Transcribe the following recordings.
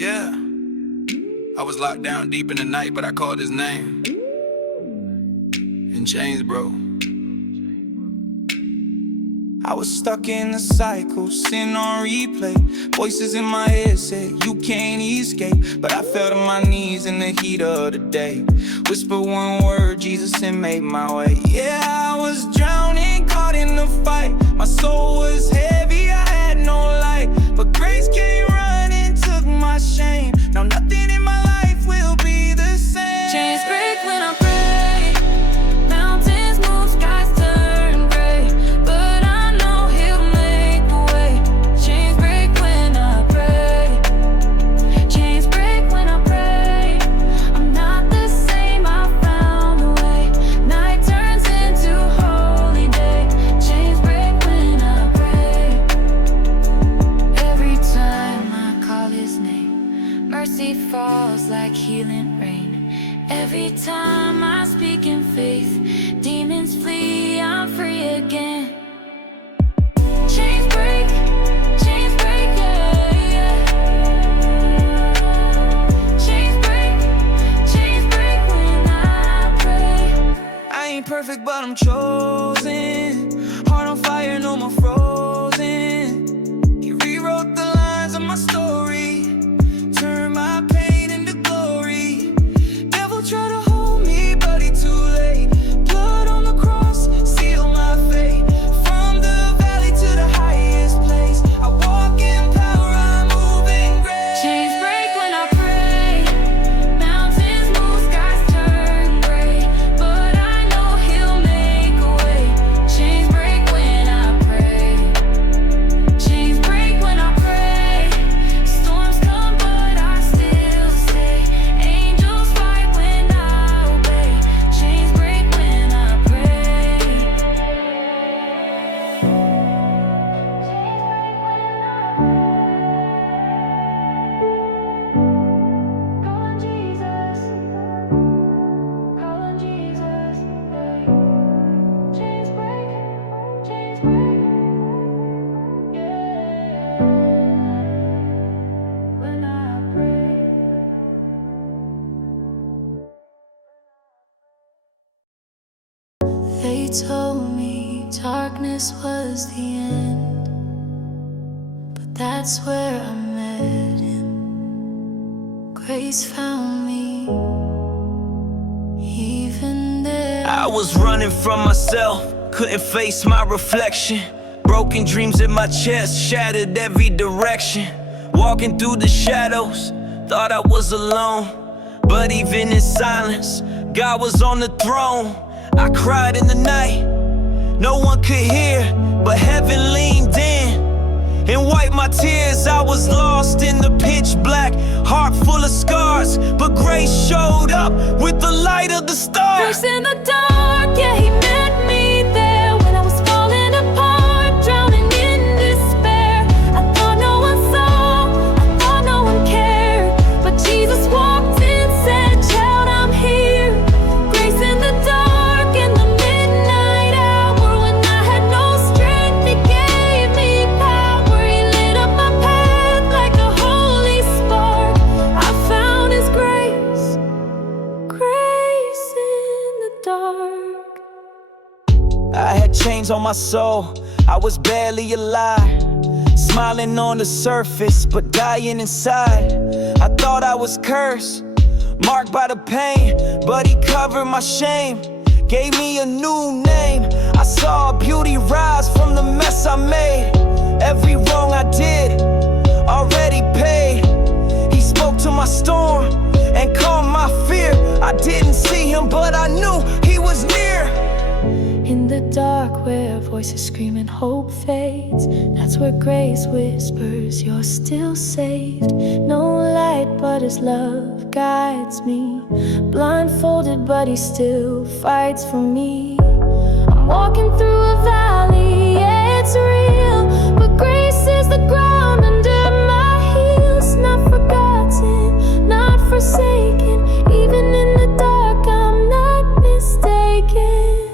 Yeah, I was locked down deep in the night, but I called his name. In chains, bro. I was stuck in a cycle, sin on replay. Voices in my head said, you can't escape. But I fell to my knees in the heat of the day. Whisper one word, Jesus, and made my way. Yeah, I was drowning, caught in the fight. My soul was heavy, I had no light. But grace came running, took my shame. Now nothing in my life will be the same. Chains break when I pray. Mountains move, skies turn gray. But I know He'll make a way. Chains break when I pray. Chains break when I pray. I'm not the same, I found a way. Night turns into holy day. Chains break when I pray. Every time I call His name, mercy falls like healing rain. Every time I speak in faith, demons flee, I'm free again. Chains break, yeah, yeah. Chains break when I pray. I ain't perfect, but I'm chosen. Heart on fire, no more frozen. He rewrote the lines of my story, turned my pain into glory. Devil tried to hold me, but he too late. Blood on the cross, seal my fate. From the valley to the highest place, I walk in power, I move in grace. Chains break when I pray. Mountains move, skies turn gray. But I know He'll make a way. Chains break when I pray. Chains break when I pray. Storms come, but I still stay. Angels fight when I obey. Chains break when I pray. Call on Jesus. Call on Jesus. Chains break. Chains break. Yeah. When I pray. They told me darkness was the end, but that's where I met Him. Grace found me, even there. I was running from myself, couldn't face my reflection. Broken dreams in my chest, shattered every direction. Walking through the shadows, thought I was alone. But even in silence, God was on the throne. I cried in the night, no one could hear, but heaven leaned in and wiped my tears. I was lost in the pitch black, heart full of scars, but grace showed up with the light of the stars. Grace in the dark, yeah, He met me there when I was falling apart, drowning in despair. I thought no one saw, I thought no one cared, but Jesus walked in, said, "Child, I'm here." Grace in the dark, in the midnight hour, when I had no strength, He gave me power. He lit up my path like a holy spark. I found His grace, grace in the dark. I had chains on my soul, I was barely alive. Smiling on the surface, but dying inside. I thought I was cursed, marked by the pain, but He covered my shame, gave me a new name. I saw beauty rise from the mess I made. Every wrong I did, already paid. He spoke to my storm and calmed my fear. I didn't see Him, but I knew He was near. In the dark where voices scream and hope fades, that's where grace whispers, you're still saved. No light but His love guides me, blindfolded but He still fights for me. I'm walking through a valley, yeah, it's real, but grace is the ground under my heels. Not forgotten, not forsaken, even in the dark I'm not mistaken.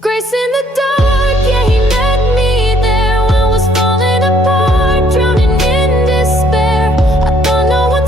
Grace in the dark, yeah, He met me there when I was falling apart, drowning in despair. I thought no one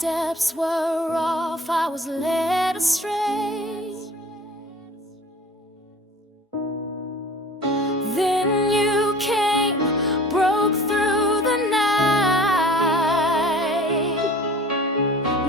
steps were off, I was led astray. Then you came, broke through the night.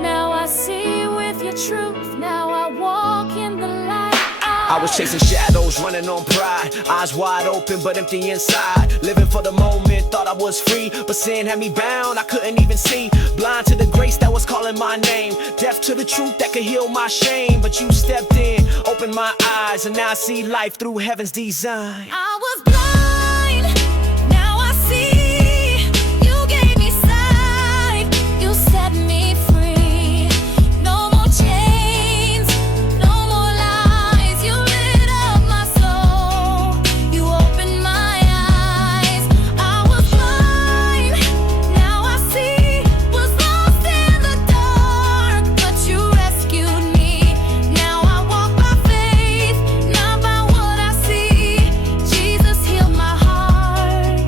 Now I see with your truth, now I walk in the light. I was chasing shadows, running on pride. Eyes wide open, but empty inside. Living for the moment, thought I was free, but sin had me bound, I couldn't even see. Blind to the grace that was calling my name, deaf to the truth that could heal my shame. But you stepped in, opened my eyes, and now I see life through heaven's design. I was blind, now I see. You gave me sight, you set me free. No more chains, no more lies. You lit up my soul, you opened my eyes. I was blind, now I see. Was lost in the dark, but you rescued me. Now I walk by faith, not by what I see. Jesus healed my heart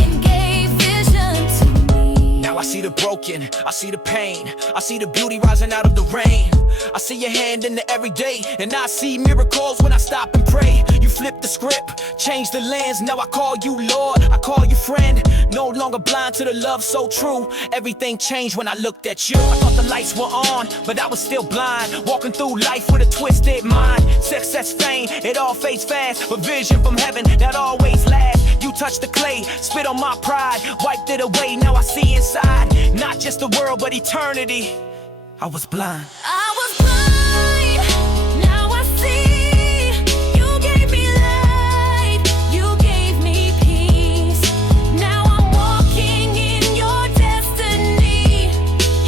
and gave vision to me. Now I see the broken, I see the pain, I see the beauty rising out of the rain. I see your hand in the everyday, and I see miracles when I stop and pray. You flip the script, change the lens. Now I call you Lord, I call you friend. No longer blind to the love so true. Everything changed when I looked at you. I thought the lights were on, but I was still blind. Walking through life with a twisted mind. Success, fame, it all fades fast, but vision from heaven that always lasts. You touched the clay, spit on my pride, wiped it away. Now I see inside, not just the world but eternity. I was blind. I was blind, now I see. You gave me light, you gave me peace. Now I'm walking in your destiny.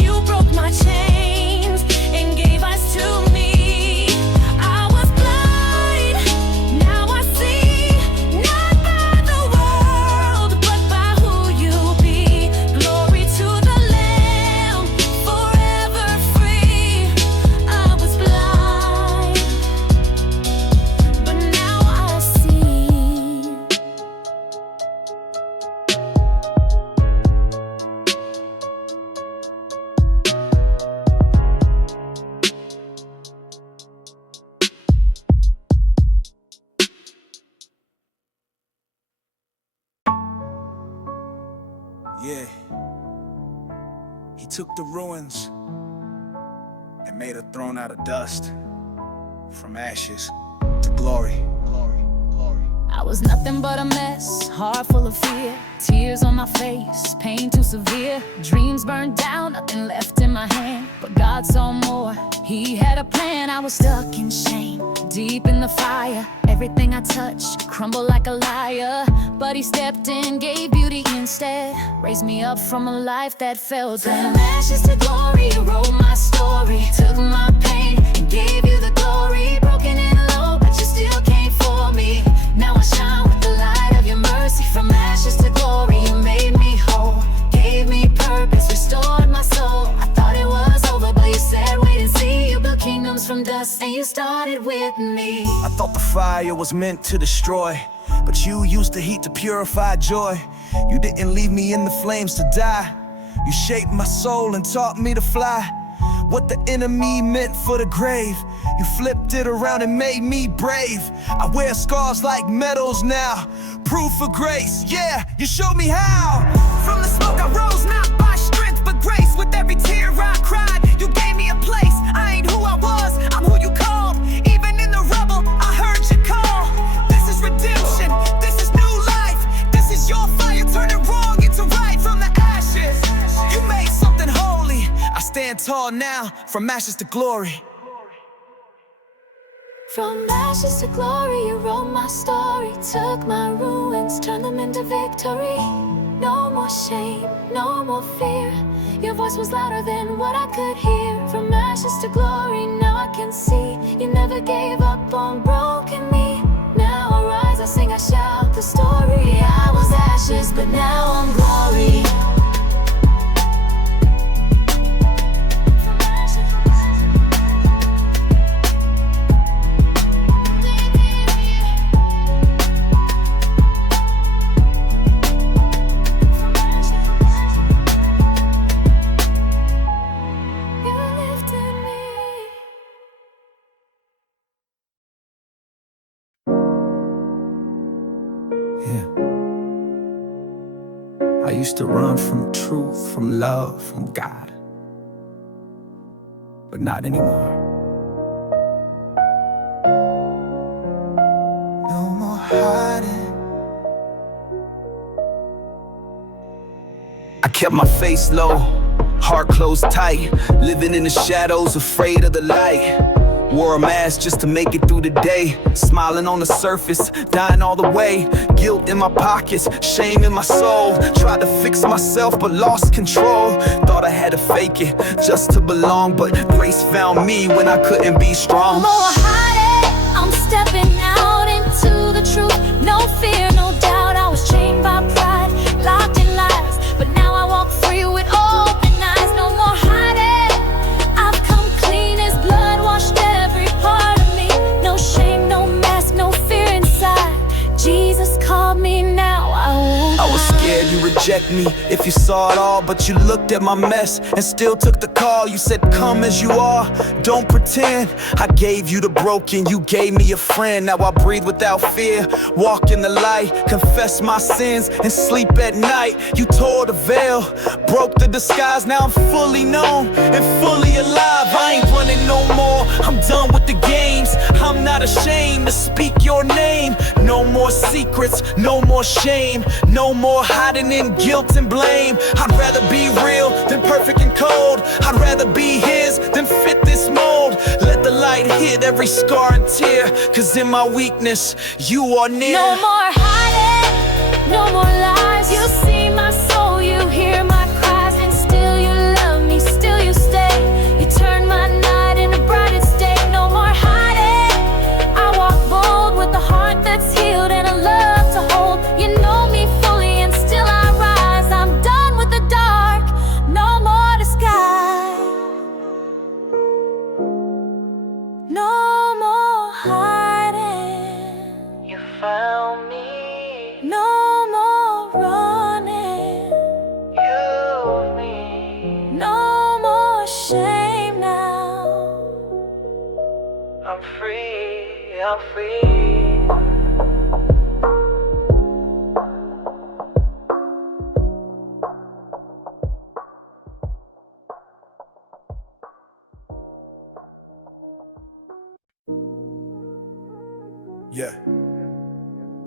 You broke my chains and gave eyes to me. I was blind, now I see. Not by the world, but by who you be. Glory to the Lamb, forever free. I was blind, but now I see. Yeah. He took the ruins and made a throne out of dust. From ashes to glory. I was nothing but a mess, heart full of fear, tears on my face, pain too severe. Dreams burned down, nothing left in my hand. But God saw more, He had a plan. I was stuck in shame, deep in the fire. Everything I touched crumbled like a liar. But He stepped in, gave beauty instead, raised me up from a life that felt dead. From ashes to glory, You wrote my story. Took my pain and gave You the glory. Broken and low, but You still came for me. Now I shine with the light of Your mercy. From ashes to glory, You made me whole, gave me purpose, restored my soul. I thought it was over, but You said wait and see. You built kingdoms from dust and You started with me. I thought the fire was meant to destroy, but You used the heat to purify joy. You didn't leave me in the flames to die. You shaped my soul and taught me to fly. What the enemy meant for the grave, You flipped it around and made me brave. I wear scars like medals now, proof of grace. Yeah, You showed me how. From the smoke I rose, not by strength but grace. With every tear I cried, You gave me a place. I ain't who I was, I'm who You called. Even in the rubble, I heard You call. This is redemption, this is new life. This is Your fire, turning wrong into right. From the ashes, You made something holy. I stand tall now, from ashes to glory. From ashes to glory, You wrote my story. Took my ruins, turned them into victory. No more shame, no more fear. Your voice was louder than what I could hear. From ashes to glory, now I can see. You never gave up on broken me. Now I rise, I sing, I shout the story. I was ashes, but now I'm glory. Yeah. I used to run from truth, from love, from God. But not anymore. No more hiding. I kept my face low, heart closed tight, living in the shadows, afraid of the light. Wore a mask just to make it through the day, smiling on the surface, dying all the way. Guilt in my pockets, shame in my soul. Tried to fix myself but lost control. Thought I had to fake it just to belong, but grace found me when I couldn't be strong. No more hiding, I'm stepping out into the truth. No fear, no doubt, I was chained by pride, locked in lies, but now I walk free with open eyes. No more hiding, I've come clean as blood, washed every part of me. No shame, no mask, no fear inside. Jesus called me, now I won't I was scared you reject me if you saw it all, but you looked at my mess and still took the call. You said come as you are, don't pretend. I gave you the broken, you gave me a friend. Now I breathe without fear, walk in the light, confess my sins and sleep at night. You tore the veil, broke the disguise. Now I'm fully known and fully alive. I ain't running no more, I'm done with the games. I'm not ashamed to speak your name. No more secrets, no more shame, no more hiding in guilt and blame. I'd rather be real than perfect and cold. I'd rather be his than fit this mold. Let the light hit every scar and tear, cause in my weakness, you are near. No more hiding, no more lies. You see my soul, you hear my cries, and still you love me, still you stay. You turn my night into brightest day. No more hiding, I walk bold with a heart that's healed and a love to hold. You know me fully and still I rise. I'm done with the dark, no more disguise. No more hiding. You found me. No more running. You've me. No more shame now. I'm free, I'm free. Yeah,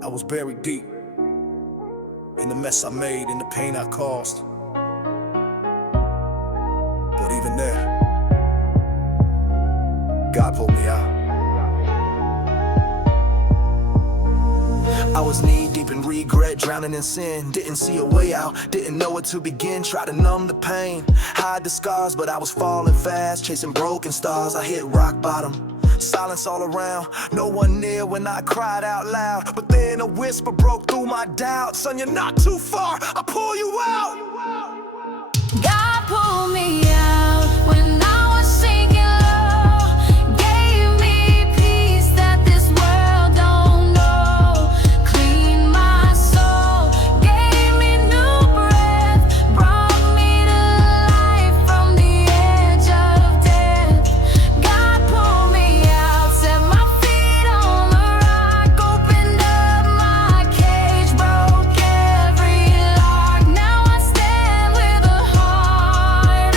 I was buried deep in the mess I made, in the pain I caused. But even there, God pulled me out. I was knee deep in regret, drowning in sin. Didn't see a way out, didn't know where to begin. Tried to numb the pain, hide the scars, but I was falling fast, chasing broken stars. I hit rock bottom. Silence all around, no one near when I cried out loud. But then a whisper broke through my doubt. Son, you're not too far, I'll pull you out. God pulled me out when I was sinking low. Gave me peace that this world don't know. Cleaned my soul, gave me new breath. Brought me to life from the edge of death. God pulled me out, set my feet on the rock. Opened up my cage, broke every lock. Now I stand with a heart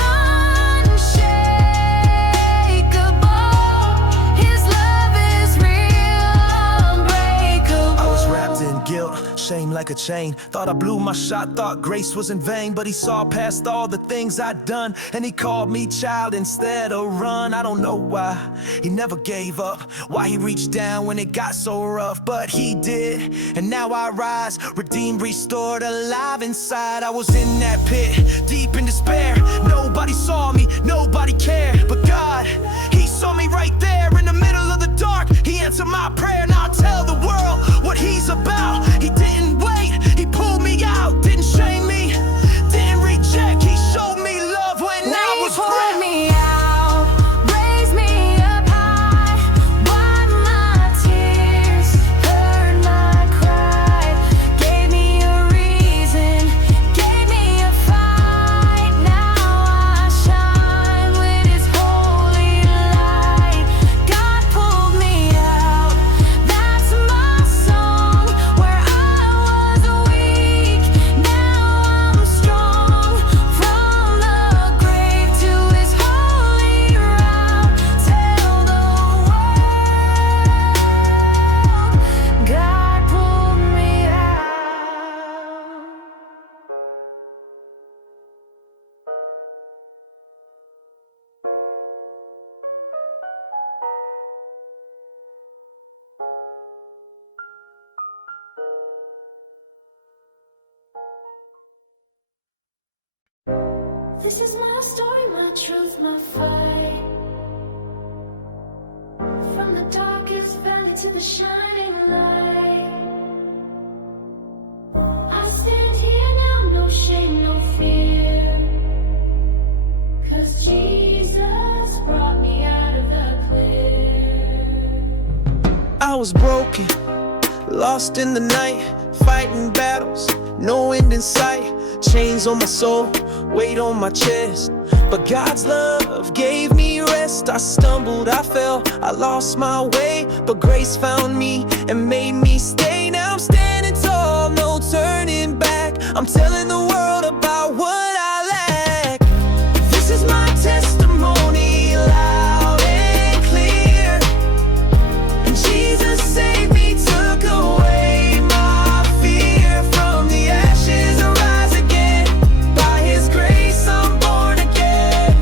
unshakable. His love is real, unbreakable. I was wrapped in guilt, shame like a chain. Thought I blew my shot, thought grace was in vain. But he saw past all the things I'd done, and he called me child instead of run. I don't know why he never gave up, why he reached down when it got so rough. But he did, and now I rise, redeemed, restored, alive inside. I was in that pit, deep in despair. Nobody saw me, nobody cared. But God, he saw me right there in the middle of the dark. He answered my prayer, now I'll tell the world what he's about. He didn't wait, he pulled me out. Didn't shame me, didn't reject. He showed me love when I was Pulled wrecked. me out, raised me up high, wiped my tears, heard my cry, gave me a reason, gave me a fight. Now I shine with his This is my story, my truth, my fight. From the darkest valley to the shining light. I stand here now, no shame, no fear. 'Cause Jesus brought me out of the clear. I was broken, lost in the night, fighting battles, no end in sight. Chains on my soul, weight on my chest, but God's love gave me rest. I stumbled, I fell, I lost my way, but grace found me and made me stay. Now I'm standing tall, no turning back. I'm telling the world about what I lack. This is my testimony, loud and clear. And Jesus saved me, took away my fear. From the ashes I rise again. By His grace I'm born again.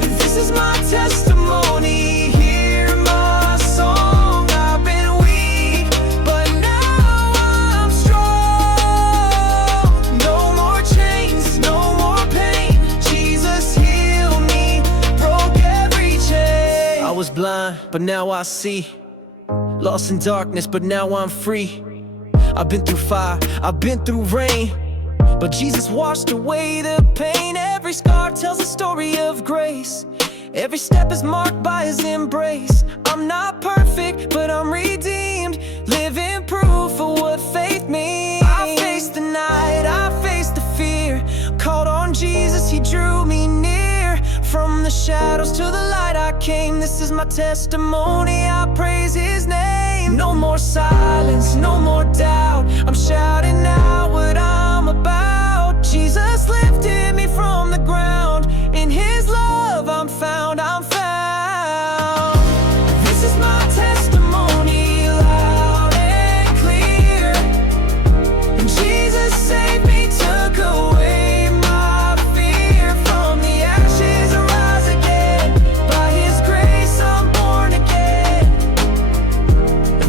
This is my testimony, hear my song. I've been weak, but now I'm strong. No more chains, no more pain. Jesus healed me, broke every chain. I was blind, but now I see. Lost in darkness, but now I'm free. I've been through fire, I've been through rain, but Jesus washed away the pain. Every scar tells a story of grace. Every step is marked by His embrace. I'm not perfect, but I'm redeemed, living proof of what faith means. I faced the night, I faced the fear, called on Jesus, He drew me near. From the shadows to the light I came. This is my testimony, I praise His name. No more silence, no more doubt. I'm shouting out what I'm about. Jesus lifted me from the ground. In His love I'm found, I'm found. This is my testimony, loud and clear. And Jesus saved me, took away my fear. From the ashes I rise again. By His grace I'm born again.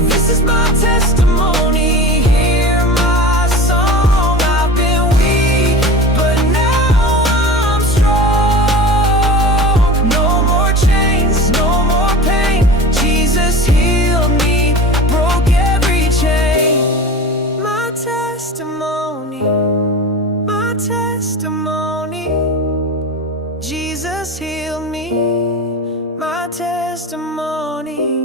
This is my testimony, hear my song. I've been weak, but now I'm strong. No more chains, no more pain. Jesus healed me, broke every chain. My testimony, my testimony. Jesus healed me, my testimony.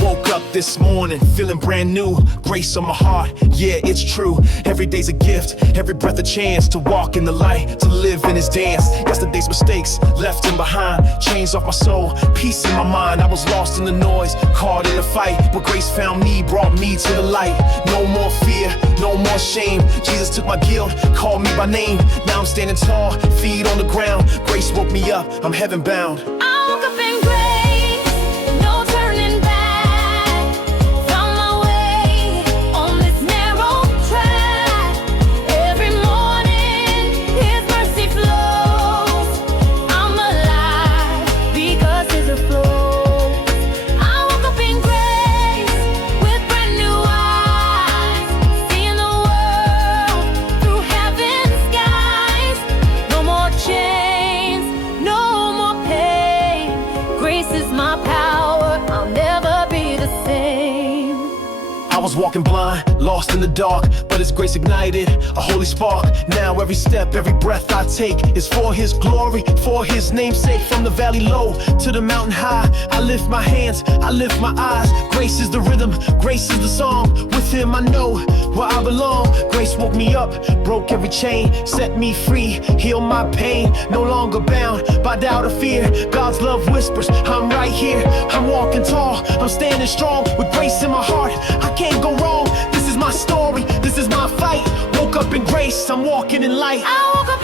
Woke up this morning feeling brand new, grace on my heart, yeah, it's true. Every day's a gift, every breath a chance to walk in the light, to live in His dance. Yesterday's mistakes left Him behind, chains off my soul, peace in my mind. I was lost in the noise, caught in the fight, but grace found me, brought me to the light. No more fear, no more shame. Jesus took my guilt, called me by name. Now I'm standing tall, feet on the ground. Grace woke me up, I'm heaven bound. I woke up in grace, no turning back. Found my way on this narrow track. Every morning His mercy flows. I'm alive because His flows. I woke up in grace with brand new eyes, seeing the world through heaven's skies. No more chains, no more pain. Grace is my power, I'll never be the same. I was walking blind, lost in the dark, but His grace ignited a holy spark. Now every step, every breath I take is for His glory, for His name's sake. From the valley low to the mountain high, I lift my hands, I lift my eyes. Grace is the rhythm, grace is the song. With Him I know where I belong. Grace woke me up, broke every chain, set me free, healed my pain. No longer bound by doubt or fear. God's love whispers, I'm right here. I'm walking tall, I'm standing strong. With grace in my heart, I can't go wrong. This is my story, this is my fight. Woke up in grace, I'm walking in light. I woke up